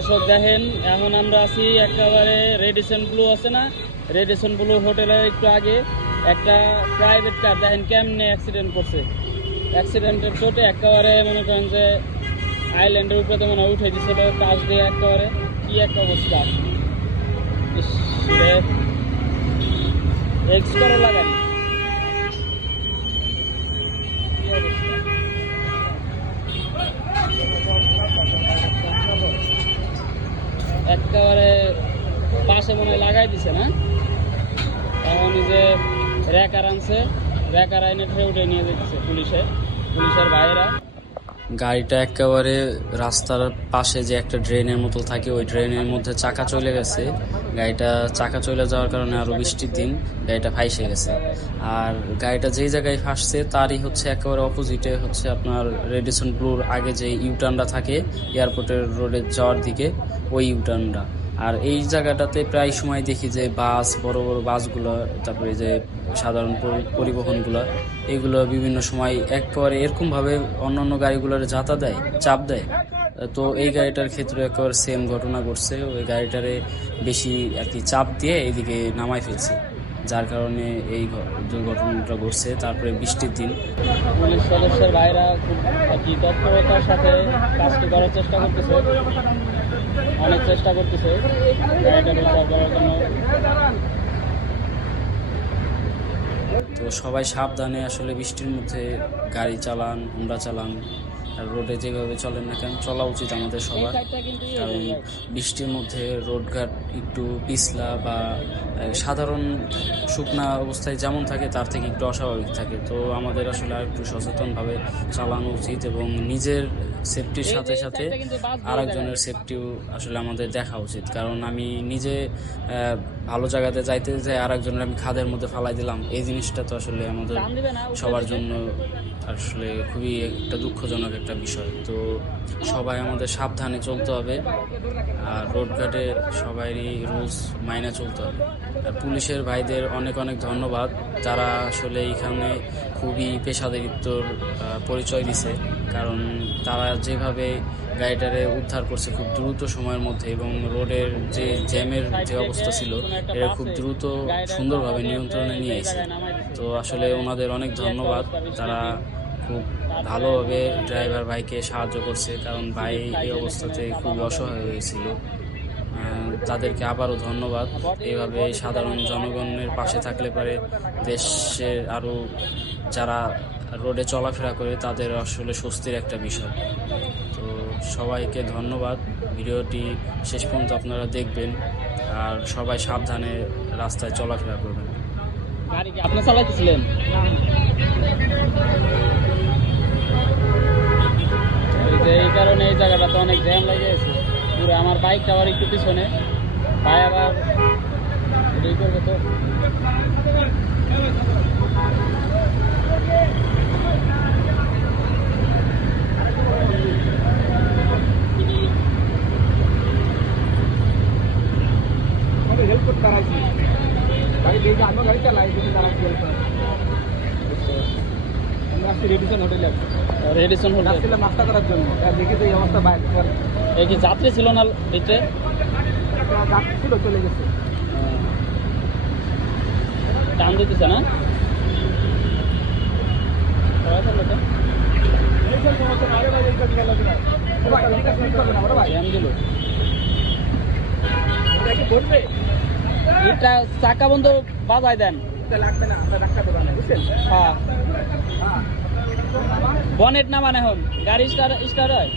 দর্শক দেখেন, এখন আমরা আছি একেবারে রেডিসন ব্লু আছে না, রেডিসন ব্লু হোটেলের একটু আগে একটা প্রাইভেট কার দেখেন কেমনে অ্যাক্সিডেন্ট করছে। অ্যাক্সিডেন্টের চোটে একেবারে মনে করেন যে আইল্যান্ডের উপরে মনে উঠে দিছিল কাজ দিয়ে, একেবারে কি একটা অবস্থা। এক্স করে লাগানি কি অবস্থা। একেবারে পাশে মনে হয় লাগাই দিছে না, এখন যে র্যাকার আনছে, র্যাকার আইনে উঠে নিয়ে যেতেছে পুলিশের ভাইয়েরা। গাড়িটা একেবারে রাস্তার পাশে যে একটা ড্রেনের মতো থাকে, ওই ড্রেনের মধ্যে চাকা চলে গেছে। গাড়িটা চাকা চলে যাওয়ার কারণে আরো বৃষ্টির দিন গাড়িটা ফাইসে গেছে। আর গাড়িটা যেই জায়গায় ফাঁসছে তারই হচ্ছে একেবারে অপোজিটে হচ্ছে আপনার রেডিসন ব্লুর আগে যে ইউটার্নটা থাকে এয়ারপোর্টের রোডে যাওয়ার দিকে, ওই ইউটার্নটা। আর এই জায়গাটাতে প্রায় সময় দেখি যে বাস, বড় বড় বাসগুলো, তারপরে যে সাধারণ পরিবহনগুলো, এগুলো বিভিন্ন সময় একেবারে এরকমভাবে অন্যান্য গাড়িগুলোর চাপ দেয়। তো এই গাড়িটার ক্ষেত্রে একেবারে সেম ঘটনা ঘটছে। ওই গাড়িটারে বেশি আর কি চাপ দিয়ে এইদিকে নামাই ফেলছে, যার কারণে এই দুর্ঘটনাটা ঘটছে। তারপরে বৃষ্টির দিন পুলিশ সদস্যের ভাইরা খুব আর কি তৎপরতার সাথে কাজটি করার চেষ্টা করতেছে, অনেক চেষ্টা করতেছে গাড়িটা উদ্ধার করার জন্য। তো সবাই সাবধানে আসলে বৃষ্টির মধ্যে গাড়ি চালান, হুন্ডা চালান, আর রোডে যেভাবে চলেন না কেন চলা উচিত আমাদের সবার। কারণ বৃষ্টির মধ্যে রোডঘাট একটু পিছলা বা সাধারণ শুকনা অবস্থায় যেমন থাকে তার থেকে একটু অস্বাভাবিক থাকে। তো আমাদের আসলে আর একটু সচেতনভাবে চালানো উচিত এবং নিজের সেফটির সাথে সাথে আরেকজনের সেফটিও আসলে আমাদের দেখা উচিত। কারণ আমি নিজে ভালো জায়গাতে যাইতে যাই আরেকজনের আমি খাদের মধ্যে ফালাই দিলাম, এই জিনিসটা তো আসলে আমাদের সবার জন্য আসলে খুবই একটা দুঃখজনক একটা বিষয়। তো সবাই আমাদের সাবধানে চলতে হবে, আর রোডঘাটে সবারই রুলস মাইনে চলতে হবে। আর পুলিশের ভাইদের অনেক অনেক ধন্যবাদ, তারা আসলে এখানে খুবই পেশাদারিত্বর পরিচয় দিছে। কারণ তারা যেভাবে গাড়িটারে উদ্ধার করছে খুব দ্রুত সময়ের মধ্যে, এবং রোডের যে জ্যামের যে অবস্থা ছিল এটা খুব দ্রুত সুন্দরভাবে নিয়ন্ত্রণে নিয়ে এসেছে। তো আসলে ওনাদের অনেক ধন্যবাদ, তারা খুব ভালোভাবে ড্রাইভার ভাইকে সাহায্য করছে। কারণ ভাই এই অবস্থাতে খুব অসহায় হয়েছিল। তাদেরকে আবারও ধন্যবাদ। এইভাবে সাধারণ জনগণের পাশে থাকলে পারে দেশের আরও যারা রোডে চলাফেরা করে তাদের আসলে স্বস্তির একটা বিষয়। তো সবাইকে ধন্যবাদ, ভিডিওটি শেষ পর্যন্ত আপনারা দেখবেন, আর সবাই সাবধানে রাস্তায় চলাফেরা করবেন। গাড়ি কি আপনি চালাইতেছিলেন? এই কারণে এই জায়গাটা তো অনেক জ্যাম লেগে গেছে পুরো। আমার বাইকটা আবার একটু পিছনে, ভাই আবার রেডি করবে তো। হেল্প করতে পারাইছি গাড়ি দেখে আমি গাড়ি চালাই, কিন্তু তারা হেল্প করে। রেডিসন হোটেলে রেডিসন হোটেল ছিলাম নাস্তা করার জন্য, দেখি তো এই অবস্থা। বাইক এই কি যাত্রী ছিল না ভিতরে? যাত্রী ছিল, চলে গেছে। টান দিতেছে না এটা চাকা বন্ধ বাজায় দেন, লাগবে না বুঝছেন। হ্যাঁ, বনেট না মানে এখন গাড়ি স্টার্ট হয়।